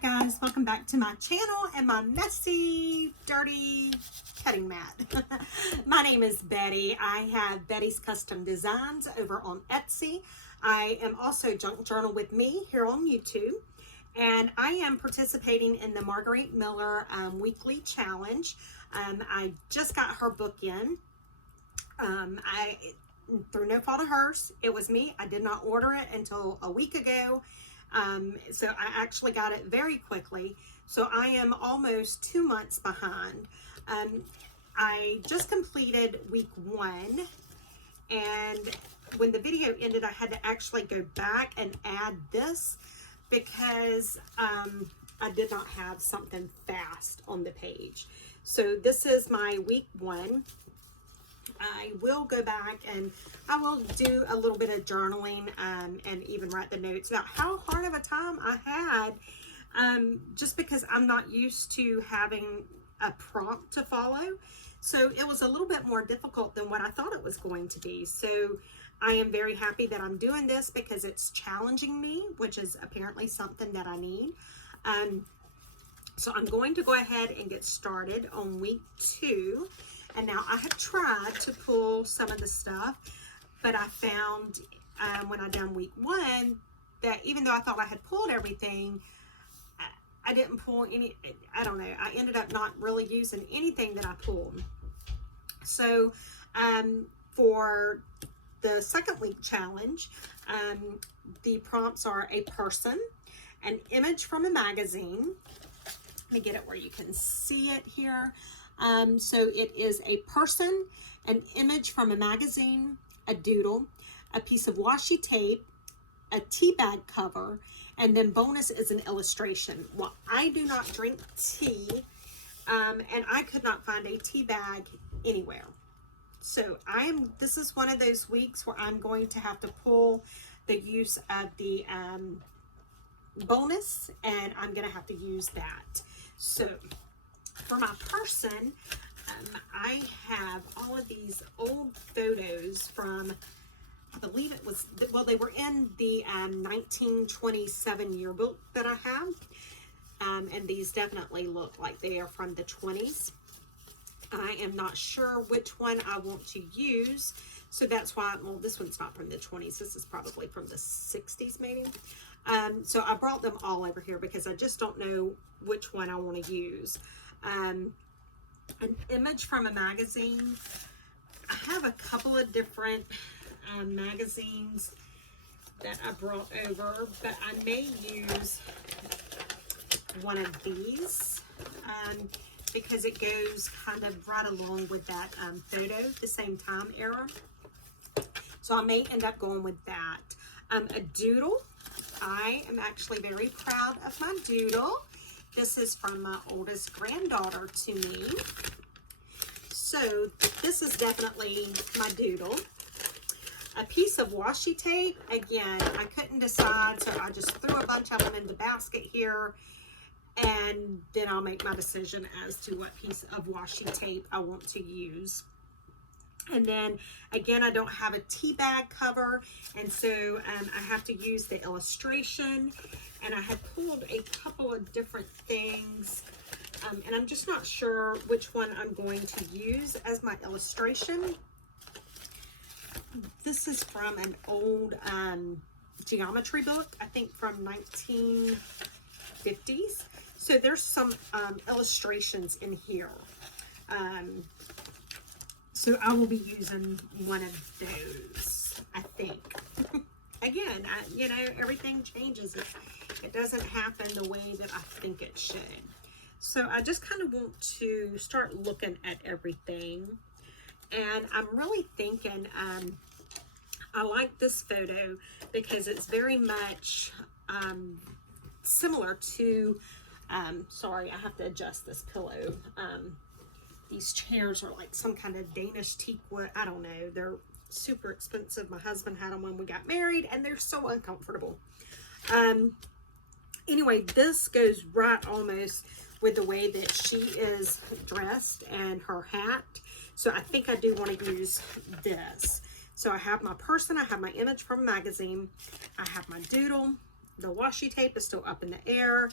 guys, welcome back to my channel and my messy, dirty cutting mat. My name is Betty. I have Betty's Custom Designs over on Etsy. I am also Junk Journal with Me here on YouTube. And I am participating in the Margarete Miller weekly challenge. I just got her book in. Through no fault of hers, it was me. I did not order it until a week ago. So I actually got it very quickly. So I am almost 2 months behind. I just completed week 1, and when the video ended, I had to actually go back and add this because I did not have something fast on the page. So this is my week 1. I will go back and I will do a little bit of journaling and even write the notes about how hard of a time I had just because I'm not used to having a prompt to follow. So it was a little bit more difficult than what I thought it was going to be. So I am very happy that I'm doing this because it's challenging me, which is apparently something that I need. So I'm going to go ahead and get started on week 2. And now I have tried to pull some of the stuff, but I found when I done week 1 that even though I thought I had pulled everything, I didn't pull any. I don't know. I ended up not really using anything that I pulled. So for the second week challenge, the prompts are a person, an image from a magazine. Let me get it where you can see it here. So it is a person, an image from a magazine, a doodle, a piece of washi tape, a tea bag cover, and then bonus is an illustration. Well, I do not drink tea, and I could not find a tea bag anywhere. So this is one of those weeks where I'm going to have to pull the use of the bonus, and I'm going to have to use that. So for my person, I have all of these old photos from, I believe it was, well, they were in the 1927 yearbook that I have. And these definitely look like they are from the 20s. I am not sure which one I want to use. So that's why, well, this one's not from the 20s. This is probably from the 60s maybe. So I brought them all over here because I just don't know which one I want to use. An image from a magazine. I have a couple of different magazines that I brought over, but I may use one of these because it goes kind of right along with that photo, the same time era. So I may end up going with that. A doodle. I am actually very proud of my doodle. This is from my oldest granddaughter to me. So this is definitely my doodle. A piece of washi tape. Again, I couldn't decide, so I just threw a bunch of them in the basket here, and then I'll make my decision as to what piece of washi tape I want to use. And then again, I don't have a tea bag cover, and so I have to use the illustration. And I had pulled a couple of different things, and I'm just not sure which one I'm going to use as my illustration. This is from an old geometry book, I think from 1950s. So there's some illustrations in here. So I will be using one of those, I think. Again, you know, everything changes. It doesn't happen the way that I think it should. So I just kind of want to start looking at everything. And I'm really thinking, I like this photo because it's very much similar to, sorry, I have to adjust this pillow. These chairs are like some kind of Danish teak wood. I don't know. They're super expensive. My husband had them when we got married, and they're so uncomfortable. Anyway, this goes right almost with the way that she is dressed and her hat. So I think I do want to use this. So I have my person, I have my image from a magazine, I have my doodle, the washi tape is still up in the air,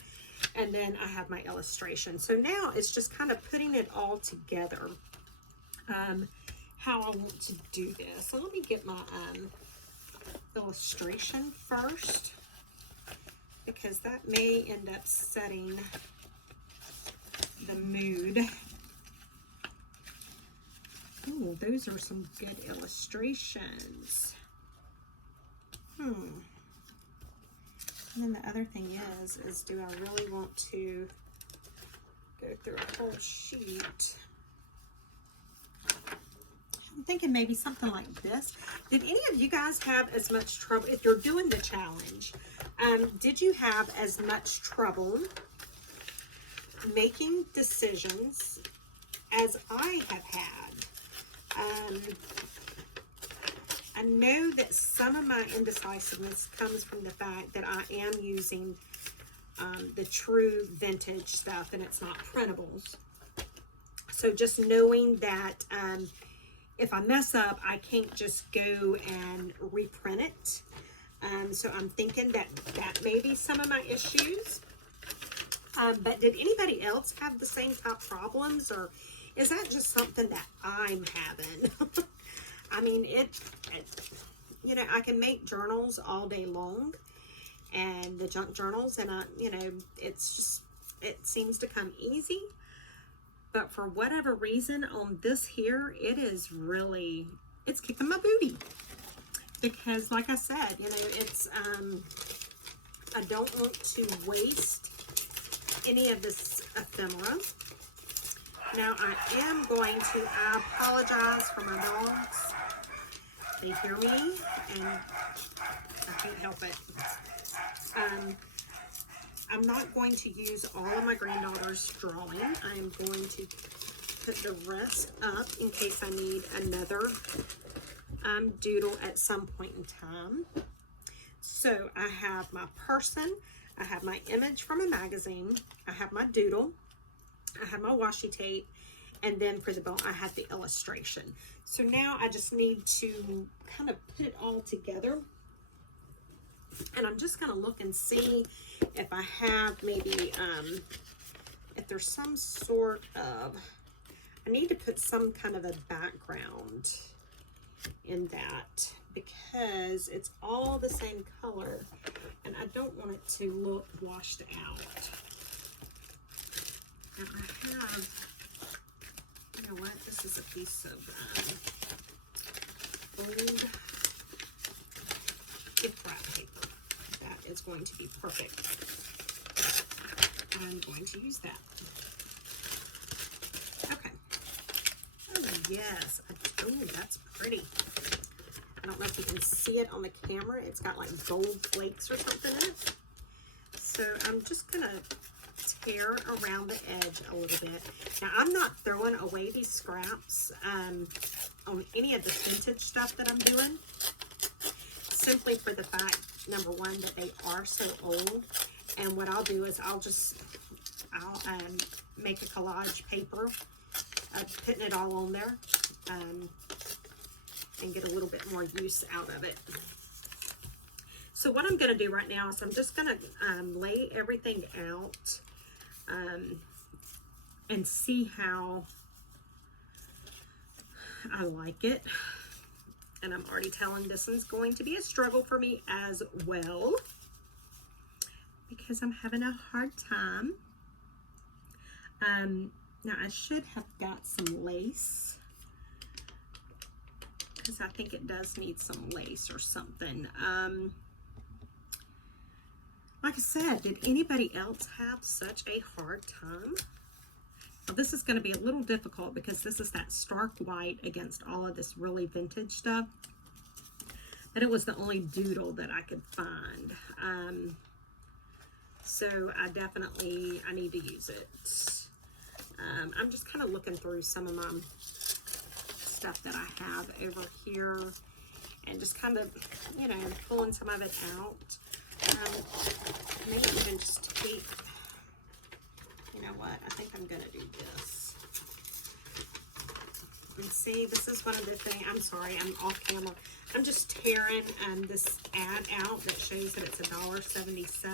and then I have my illustration. So now it's just kind of putting it all together, how I want to do this. So let me get my illustration first, because that may end up setting the mood. Oh, those are some good illustrations. And then the other thing is do I really want to go through a whole sheet? I'm thinking maybe something like this. Did any of you guys have as much trouble, if you're doing the challenge, did you have as much trouble making decisions as I have had? I know that some of my indecisiveness comes from the fact that I am using the true vintage stuff and it's not printables. So just knowing that if I mess up, I can't just go and reprint it. So I'm thinking that that may be some of my issues. But did anybody else have the same type problems, or is that just something that I'm having? I mean, you know, I can make journals all day long, and the junk journals, and you know, it's just, it seems to come easy. But for whatever reason on this here, it is really, it's kicking my booty. Because like I said, you know, it's, I don't want to waste any of this ephemera. Now I am going to, I apologize for my dogs. They hear me and I can't help it. I'm not going to use all of my granddaughter's drawing. I'm going to put the rest up in case I need another doodle at some point in time. So I have my person, I have my image from a magazine, I have my doodle, I have my washi tape, and then for the bone I have the illustration. So now I just need to kind of put it all together. And I'm just going to look and see if I have maybe, if there's some sort of, I need to put some kind of a background in that because it's all the same color and I don't want it to look washed out. And I have, you know what, this is a piece of old gift wrap paper. That is going to be perfect. I'm going to use that. Okay. Oh yes, oh that's pretty. I don't know if you can see it on the camera. It's got like gold flakes or something in it. So I'm just gonna tear around the edge a little bit. Now I'm not throwing away these scraps on any of the vintage stuff that I'm doing, simply for the fact, number one, that they are so old. And what I'll do is I'll make a collage paper, putting it all on there, and get a little bit more use out of it. So what I'm going to do right now is I'm just going to lay everything out and see how I like it. And I'm already telling this one's going to be a struggle for me as well, because I'm having a hard time. Now I should have got some lace, because I think it does need some lace or something. Like I said, did anybody else have such a hard time? Well, this is going to be a little difficult because this is that stark white against all of this really vintage stuff. But it was the only doodle that I could find. So I need to use it. I'm just kind of looking through some of my stuff that I have over here and just kind of, you know, pulling some of it out. Maybe even just take, you know what, I think I'm going to do this. And see, this is one of the things, I'm sorry, I'm off camera. I'm just tearing this ad out that shows that it's $1.77,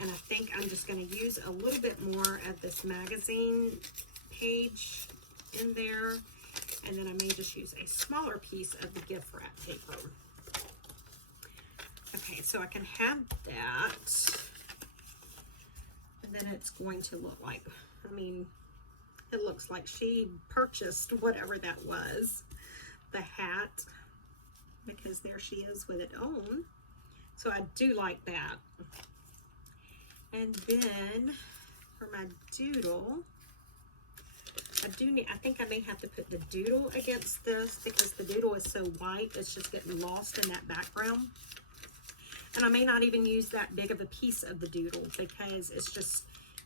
and I think I'm just going to use a little bit more of this magazine page in there, and then I may just use a smaller piece of the gift wrap paper. Okay, so I can have that, and then it's going to look like, I mean, it looks like she purchased whatever that was, the hat, because there she is with it on. So I do like that. And then for my doodle, I think I may have to put the doodle against this because the doodle is so white, it's just getting lost in that background. And I may not even use that big of a piece of the doodle because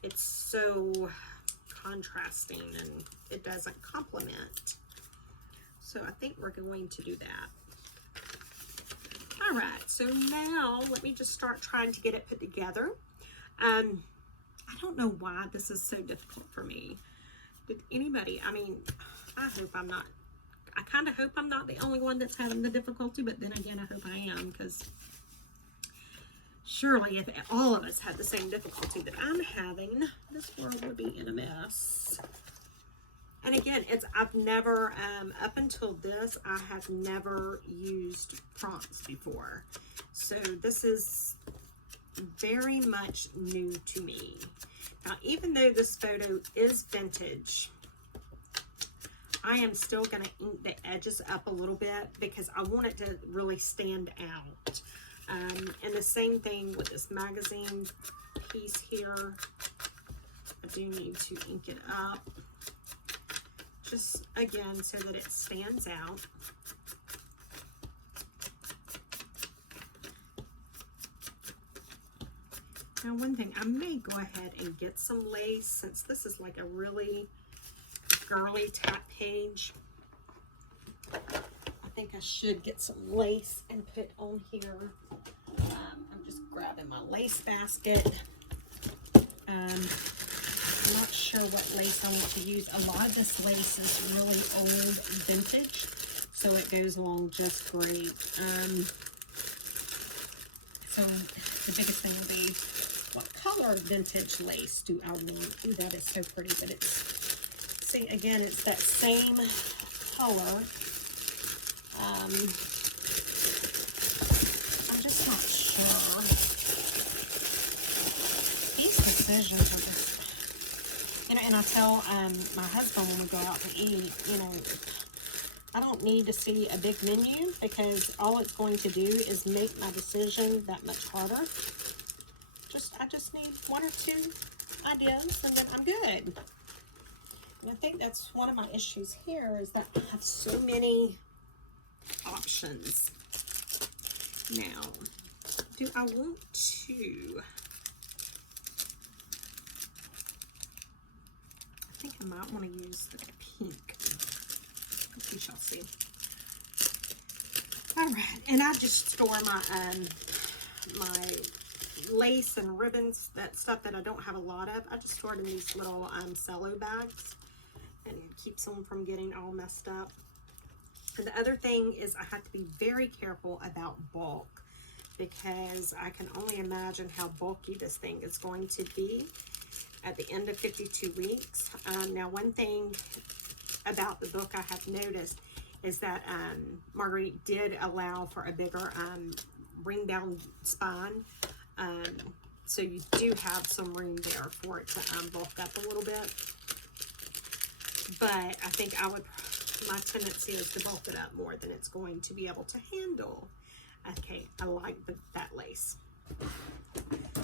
it's so contrasting and it doesn't complement. So I think we're going to do that. All right, so now let me just start trying to get it put together. I don't know why this is so difficult for me. Did anybody, I mean, I kind of hope I'm not the only one that's having the difficulty, but then again, I hope I am, because surely if all of us had the same difficulty that I'm having, this world would be in a mess. And again, I've never, up until this, I have never used prompts before. So this is very much new to me. Now, even though this photo is vintage, I am still going to ink the edges up a little bit because I want it to really stand out. And the same thing with this magazine piece here. I do need to ink it up. Just again, so that it stands out. Now, one thing, I may go ahead and get some lace since this is like a really girly tap page. I think I should get some lace and put on here. I'm just grabbing my lace basket. I'm not sure what lace I want to use. A lot of this lace is really old vintage, so it goes along just great. So the biggest thing will be, what color vintage lace do I want? Ooh, that is so pretty, but it's, see, again, it's that same color. I'm just not sure. These decisions are just, you know, and I tell my husband when we go out to eat, you know, I don't need to see a big menu because all it's going to do is make my decision that much harder. I just need one or two ideas and then I'm good. And I think that's one of my issues here is that I have so many options. Now, do I want to, I think I might want to use the pink. We shall see. All right, and I just store my my lace and ribbons, that stuff that I don't have a lot of. I just store it in these little cello bags, and it keeps them from getting all messed up. And the other thing is I have to be very careful about bulk because I can only imagine how bulky this thing is going to be at the end of 52 weeks. Now, one thing about the book I have noticed is that Margarete did allow for a bigger ring down spine. So you do have some room there for it to bulk up a little bit. But I think my tendency is to bulk it up more than it's going to be able to handle. Okay, I like that lace.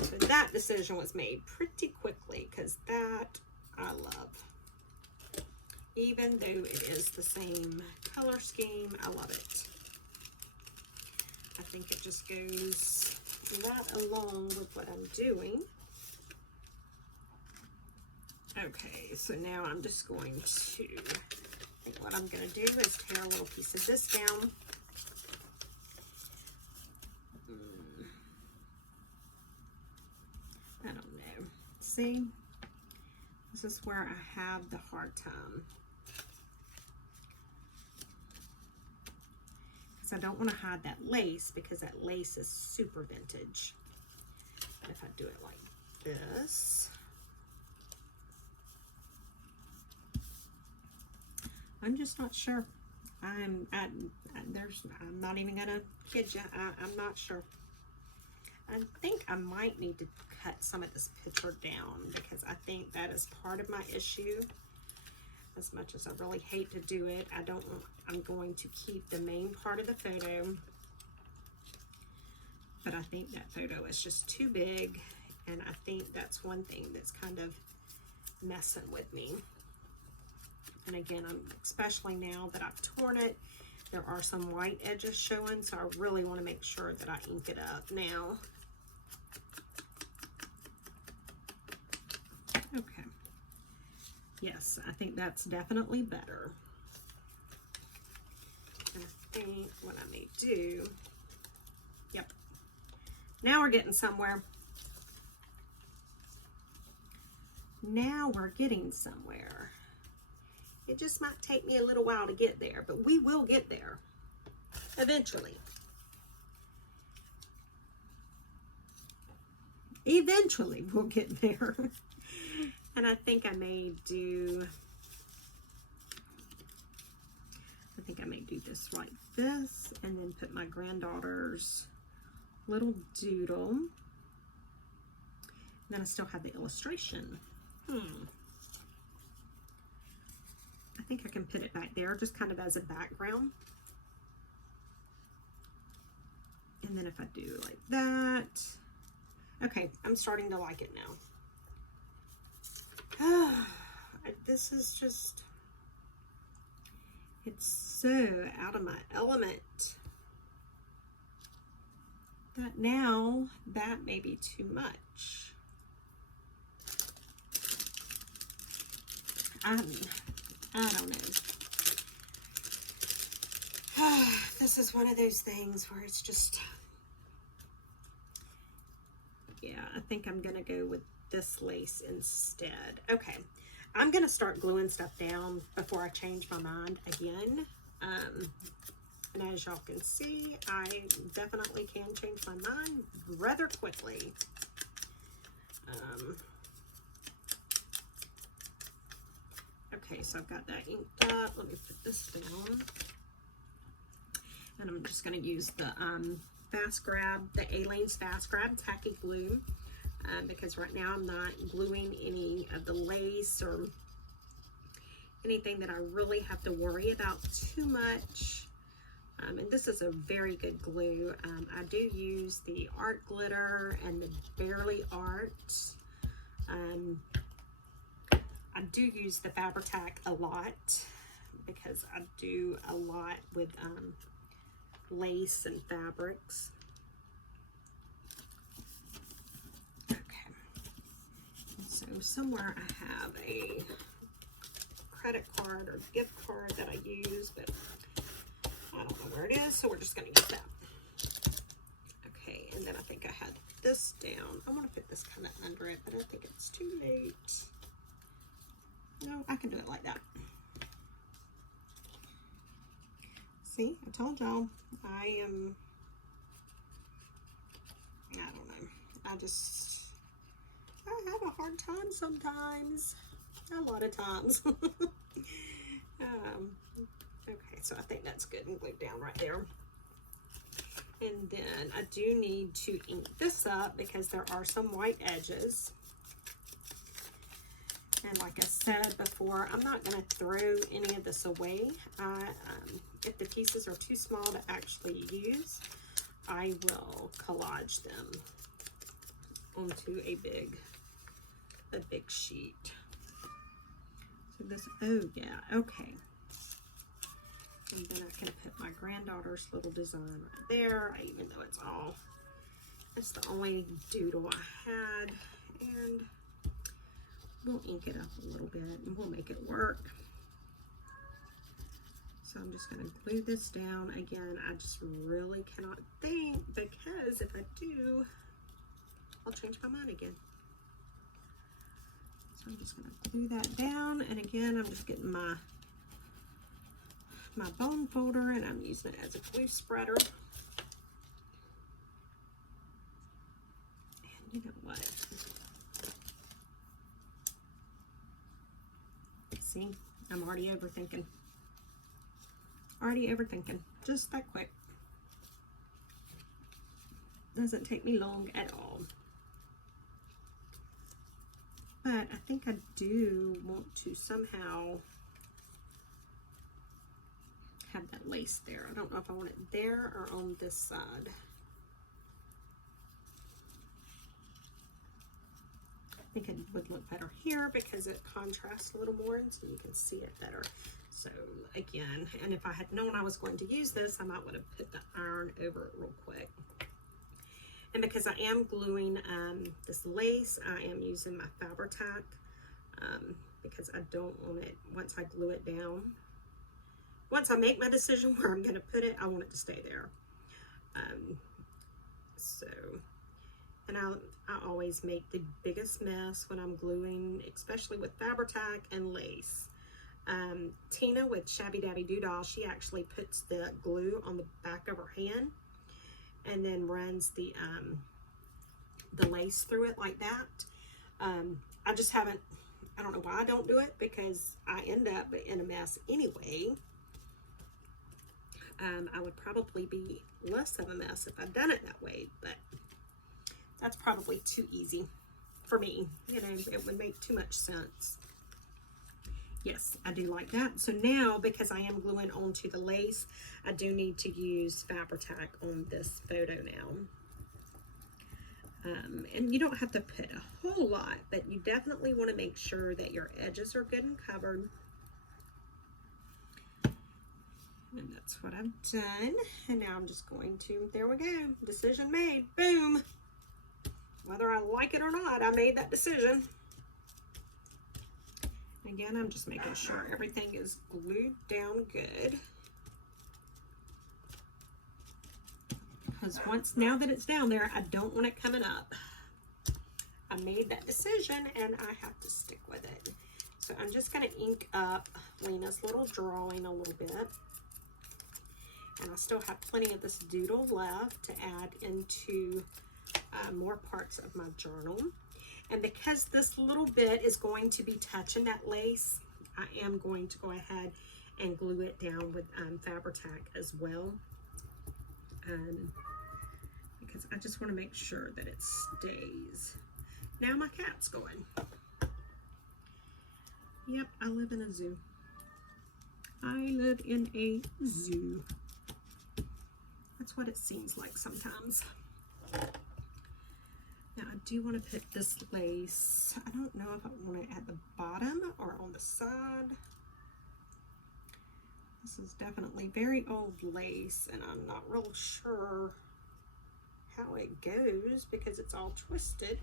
So that decision was made pretty quickly because that I love. Even though it is the same color scheme, I love it. I think it just goes right along with what I'm doing. Okay, so now I'm just going to, I think what I'm going to do is tear a little piece of this down. I don't know. See? This is where I have the hard time. because I don't want to hide that lace, because that lace is super vintage. But if I do it like this, I'm just not sure. I'm not even gonna kid you. I'm not sure. I think I might need to cut some of this picture down, because I think that is part of my issue. As much as I really hate to do it, I'm going to keep the main part of the photo, but I think that photo is just too big, and I think that's one thing that's kind of messing with me. And again, especially now that I've torn it, there are some white edges showing, so I really want to make sure that I ink it up now. Okay. Yes, I think that's definitely better. And I think what I may do, yep. Now we're getting somewhere. Now we're getting somewhere. It just might take me a little while to get there, but we will get there eventually. Eventually we'll get there. And I think I may do this like this, and then put my granddaughter's little doodle. And then I still have the illustration. I think I can put it back there just kind of as a background. And then if I do like that, okay, I'm starting to like it now. This is just, it's so out of my element that now that may be too much. I don't know. This is one of those things where it's just, yeah, I think I'm gonna go with this lace instead. Okay, I'm gonna start gluing stuff down before I change my mind again. And as y'all can see, I definitely can change my mind rather quickly. Okay, so I've got that inked up. Let me put this down. And I'm just gonna use the Fast Grab, the Aleene's Fast Grab Tacky Glue. Because right now I'm not gluing any of the lace or anything that I really have to worry about too much. And this is a very good glue. I do use the Art Glitter and the Barely Art. I do use the Fabri-Tac a lot, because I do a lot with lace and fabrics. So somewhere I have a credit card or gift card that I use, but I don't know where it is, so we're just going to use that. Okay, and then I think I had this down. I want to put this kind of under it, but I think it's too late. No, I can do it like that. See, I told y'all, I don't know. I have a hard time sometimes. A lot of times. Okay, so I think that's good and glued down right there. And then I do need to ink this up because there are some white edges. And like I said before, I'm not going to throw any of this away. If the pieces are too small to actually use, I will collage them onto a big sheet. So this, oh yeah, okay. And then I can put my granddaughter's little design right there, even though it's the only doodle I had. And we'll ink it up a little bit and we'll make it work. So I'm just going to glue this down. Again, I just really cannot think, because if I do, I'll change my mind again. So I'm just going to glue that down. And again, I'm just getting my my bone folder and I'm using it as a glue spreader. And you know what? See, I'm already overthinking. Already overthinking. Just that quick. Doesn't take me long at all. But I think I do want to somehow have that lace there. I don't know if I want it there or on this side. I think it would look better here because it contrasts a little more and so you can see it better. So again, and if I had known I was going to use this, I might would have put the iron over it real quick. And because I am gluing this lace, I am using my Fabri-Tac because I don't want it, once I glue it down, once I make my decision where I'm going to put it, I want it to stay there. And I always make the biggest mess when I'm gluing, especially with Fabri-Tac and lace. Tina with Shabby Dabby Doodle, she actually puts the glue on the back of her hand and then runs the lace through it like that. I just haven't, I don't know why I don't do it because I end up in a mess anyway. I would probably be less of a mess if I'd done it that way, but that's probably too easy for me. You know, it would make too much sense. Yes, I do like that. So now, because I am gluing onto the lace, I do need to use Fabri-Tac on this photo now. And you don't have to put a whole lot, but you definitely want to make sure that your edges are good and covered. And that's what I've done. And now I'm just going to, there we go, decision made, boom. Whether I like it or not, I made that decision. Again, I'm just making sure everything is glued down good. Because now that it's down there, I don't want it coming up. I made that decision and I have to stick with it. So I'm just going to ink up Lena's little drawing a little bit. And I still have plenty of this doodle left to add into more parts of my journal. And because this little bit is going to be touching that lace, I am going to go ahead and glue it down with Fabri-Tac as well. Because I just want to make sure that it stays. Now my cat's going. Yep, I live in a zoo. I live in a zoo. That's what it seems like sometimes. Now I do want to put this lace, I don't know if I want it at the bottom or on the side. This is definitely very old lace and I'm not real sure how it goes because it's all twisted.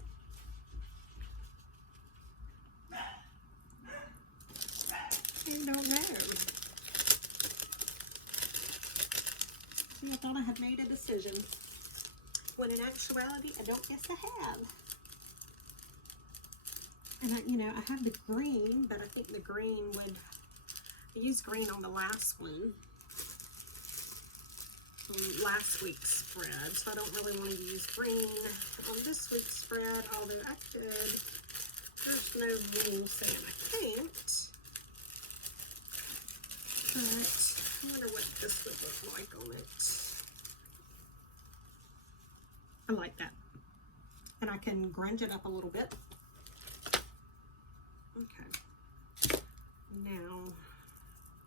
I don't know. See, I thought I had made a decision. When in actuality, I don't guess I have. And you know, I have the green, but I think the green would, I used green on the last one, on last week's spread, so I don't really want to use green on this week's spread, although I could. There's no rule saying I can't. But I wonder what this would look like on it. I like that. And I can grunge it up a little bit. Okay. Now,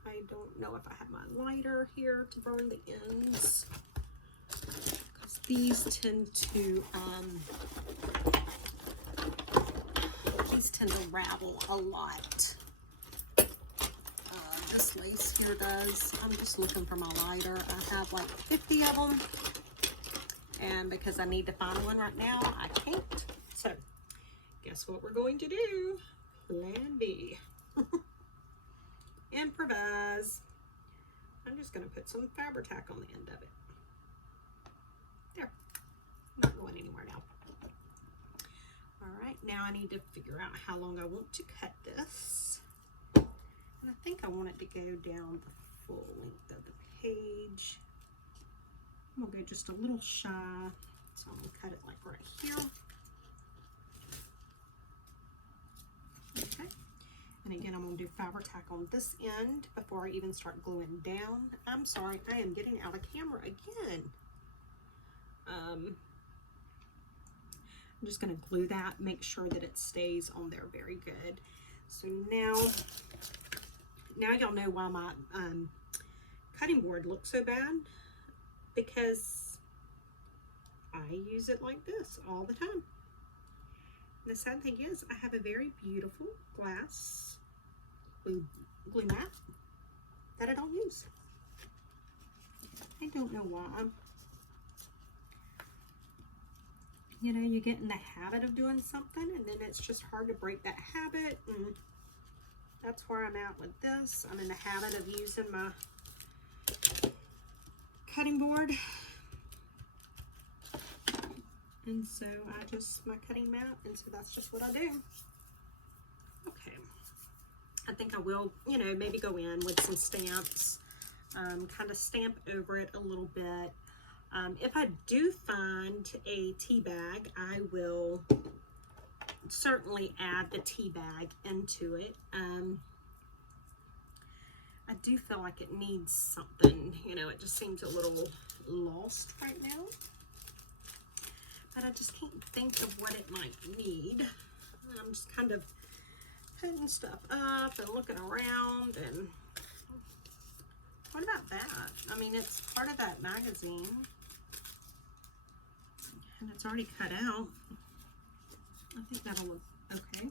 I don't know if I have my lighter here to burn the ends. Because these tend to ravel a lot. This lace here does. I'm just looking for my lighter. I have like 50 of them. And because I need to find one right now, I can't. So, guess what we're going to do? Plan B. Improvise. I'm just going to put some Fabri-Tac on the end of it. There. Not going anywhere now. Alright, now I need to figure out how long I want to cut this. And I think I want it to go down full length of the page. I'm gonna go just a little shy, so I'm gonna cut it like right here. Okay, and again, I'm gonna do Fabri-Tac on this end before I even start gluing down. I'm sorry, I am getting out of camera again. I'm just gonna glue that, make sure that it stays on there very good. So now y'all know why my cutting board looks so bad, because I use it like this all the time. The sad thing is, I have a very beautiful glass glue mat that I don't use. I don't know why. You know, you get in the habit of doing something and then it's just hard to break that habit, and that's where I'm at with this. I'm in the habit of using my cutting board, and so my cutting mat, and so that's just what I do. Okay, I think I will, you know, maybe go in with some stamps, kind of stamp over it a little bit. If I do find a tea bag, I will certainly add the tea bag into it. I do feel like it needs something, you know, it just seems a little lost right now, but I just can't think of what it might need. I'm just kind of putting stuff up and looking around, and what about that? I mean, it's part of that magazine, and it's already cut out. I think that'll look okay.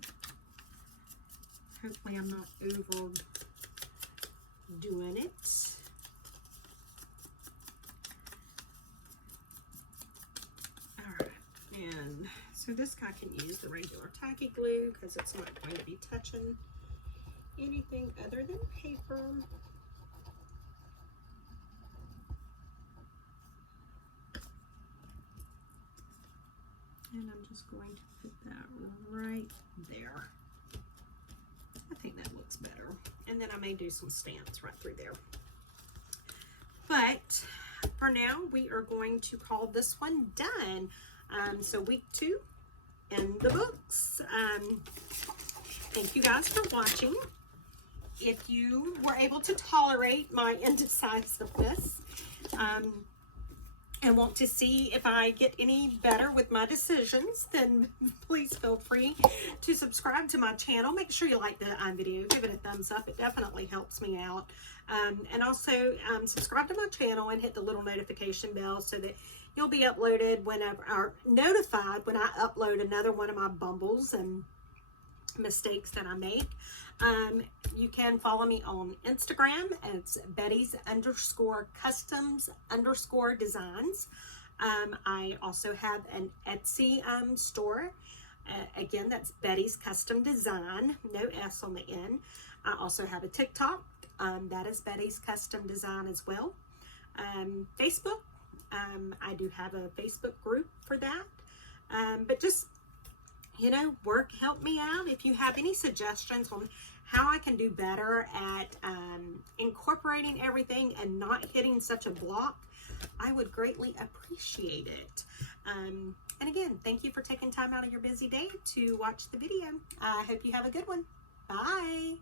Hopefully I'm not overdoing it. Alright, and so this guy can use the regular tacky glue because it's not going to be touching anything other than paper. And I'm just going to put that right there. I think that looks better. And then I may do some stamps right through there. But for now, we are going to call this one done. So week 2 in the books. Thank you guys for watching. If you were able to tolerate my indecisiveness, and want to see if I get any better with my decisions, then please feel free to subscribe to my channel. Make sure you like the video, give it a thumbs up. It definitely helps me out. And also subscribe to my channel and hit the little notification bell so that you'll be uploaded whenever, or notified when I upload another one of my bumbles and mistakes that I make. You can follow me on Instagram. It's Betty's_customs_designs. I also have an Etsy store. Again, that's Betty's Custom Design, no S on the end. I also have a TikTok. That is Betty's Custom Design as well. Facebook. I do have a Facebook group for that. But just, you know, help me out. If you have any suggestions on how I can do better at incorporating everything and not hitting such a block, I would greatly appreciate it. And again, thank you for taking time out of your busy day to watch the video. I hope you have a good one. Bye.